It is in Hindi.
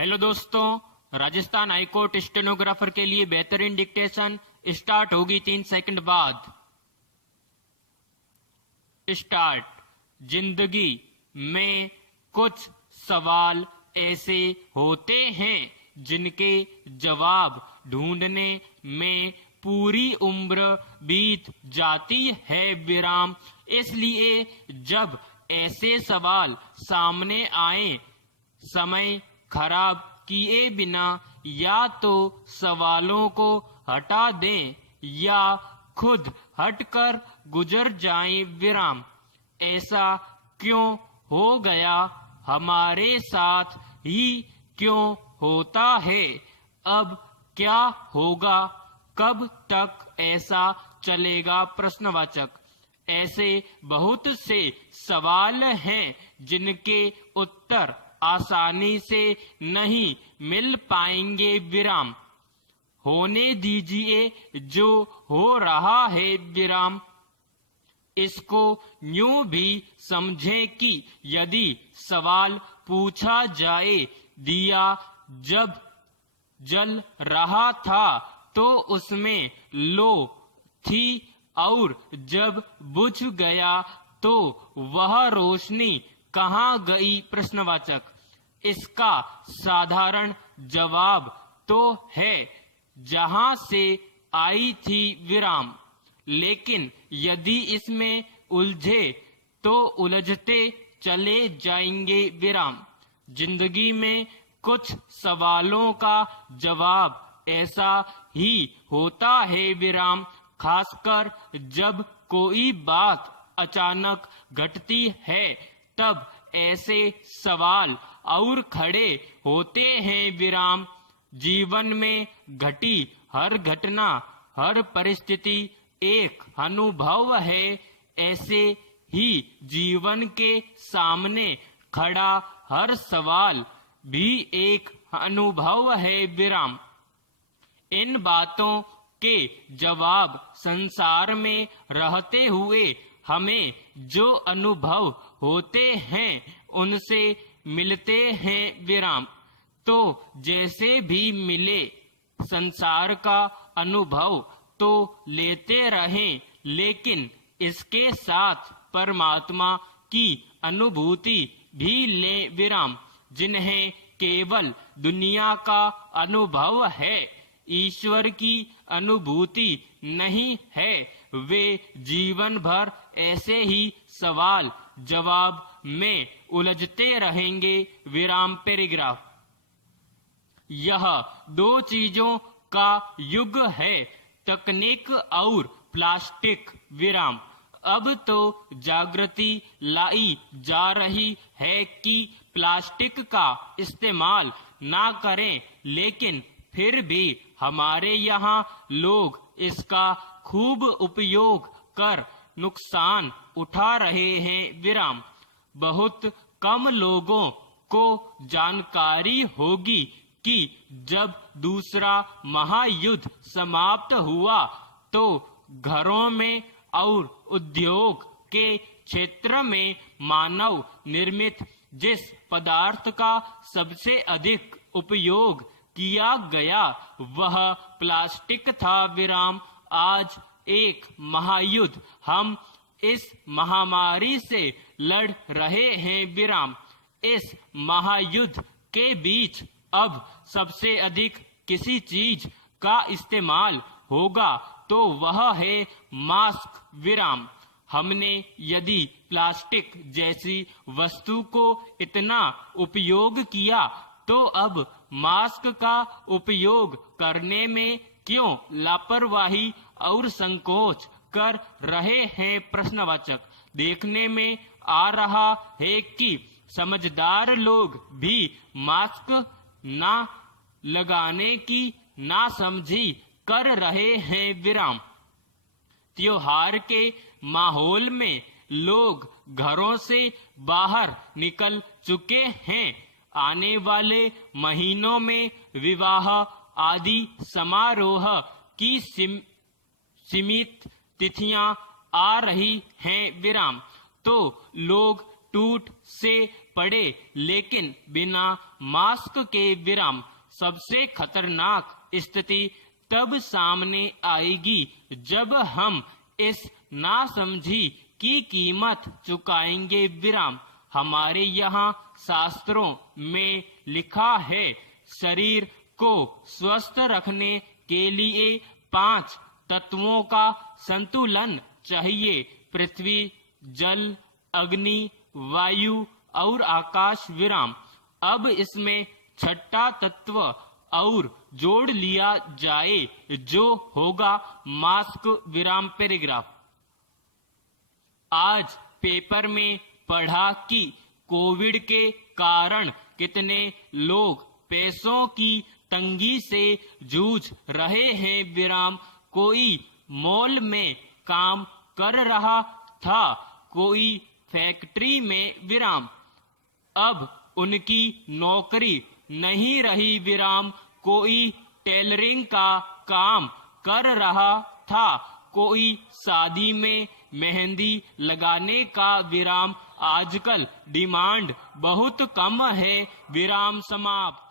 हेलो दोस्तों, राजस्थान हाईकोर्ट स्टेनोग्राफर के लिए बेहतरीन डिक्टेशन स्टार्ट होगी 3 सेकंड बाद। स्टार्ट। जिंदगी में कुछ सवाल ऐसे होते हैं जिनके जवाब ढूंढने में पूरी उम्र बीत जाती है विराम। इसलिए जब ऐसे सवाल सामने आए, समय खराब किए बिना या तो सवालों को हटा दें या खुद हटकर गुजर जाएं विराम। ऐसा क्यों हो गया, हमारे साथ ही क्यों होता है, अब क्या होगा, कब तक ऐसा चलेगा? प्रश्नवाचक। ऐसे बहुत से सवाल हैं जिनके उत्तर आसानी से नहीं मिल पाएंगे विराम। होने दीजिए जो हो रहा है विराम। इसको यूं भी समझें कि यदि सवाल पूछा जाए, दिया जब जल रहा था तो उसमें लो थी और जब बुझ गया तो वह रोशनी कहाँ गई? प्रश्नवाचक। इसका साधारण जवाब तो है जहां से आई थी विराम। लेकिन यदि इसमें उलझे तो उलझते चले जाएंगे विराम। जिंदगी में कुछ सवालों का जवाब ऐसा ही होता है विराम। खासकर जब कोई बात अचानक घटती है तब ऐसे सवाल और खड़े होते हैं विराम। जीवन में घटी हर घटना, हर परिस्थिति एक अनुभव है। ऐसे ही जीवन के सामने खड़ा हर सवाल भी एक अनुभव है विराम। इन बातों के जवाब संसार में रहते हुए हमें जो अनुभव होते हैं उनसे मिलते हैं विराम। तो जैसे भी मिले संसार का अनुभव तो लेते रहें, लेकिन इसके साथ परमात्मा की अनुभूति भी ले विराम। जिन्हें केवल दुनिया का अनुभव है, ईश्वर की अनुभूति नहीं है, वे जीवन भर ऐसे ही सवाल जवाब में उलझते रहेंगे विराम। पैराग्राफ। यह दो चीजों का युग है, तकनीक और प्लास्टिक विराम। अब तो जागृति लाई जा रही है कि प्लास्टिक का इस्तेमाल ना करें, लेकिन फिर भी हमारे यहाँ लोग इसका खूब उपयोग कर नुकसान उठा रहे हैं विराम। बहुत कम लोगों को जानकारी होगी कि जब दूसरा महायुद्ध समाप्त हुआ तो घरों में और उद्योग के क्षेत्र में मानव निर्मित जिस पदार्थ का सबसे अधिक उपयोग किया गया वह प्लास्टिक था विराम। आज एक महायुद्ध हम इस महामारी से लड़ रहे हैं विराम। इस महायुद्ध के बीच अब सबसे अधिक किसी चीज का इस्तेमाल होगा तो वह है मास्क विराम। हमने यदि प्लास्टिक जैसी वस्तु को इतना उपयोग किया तो अब मास्क का उपयोग करने में क्यों लापरवाही और संकोच कर रहे हैं? प्रश्नवाचक। देखने में आ रहा है कि समझदार लोग भी मास्क ना लगाने की नासमझी कर रहे हैं विराम। त्योहार के माहौल में लोग घरों से बाहर निकल चुके हैं। आने वाले महीनों में विवाह आदि समारोह की सीमित तिथियां आ रही हैं विराम। तो लोग टूट से पड़े, लेकिन बिना मास्क के विराम। सबसे खतरनाक स्थिति तब सामने आएगी जब हम इस नासमझी की कीमत चुकाएंगे विराम। हमारे यहाँ शास्त्रों में लिखा है, शरीर को स्वस्थ रखने के लिए 5 तत्वों का संतुलन चाहिए: पृथ्वी, जल, अग्नि, वायु और आकाश विराम। अब इसमें छठा तत्व और जोड़ लिया जाए, जो होगा मास्क विराम पैराग्राफ। आज पेपर में पढ़ा कि कोविड के कारण कितने लोग पैसों की तंगी से जूझ रहे हैं विराम। कोई मॉल में काम कर रहा था, कोई फैक्ट्री में विराम। अब उनकी नौकरी नहीं रही विराम। कोई टेलरिंग का काम कर रहा था, कोई शादी में मेहंदी लगाने का विराम। आजकल डिमांड बहुत कम है, विराम समाप्त।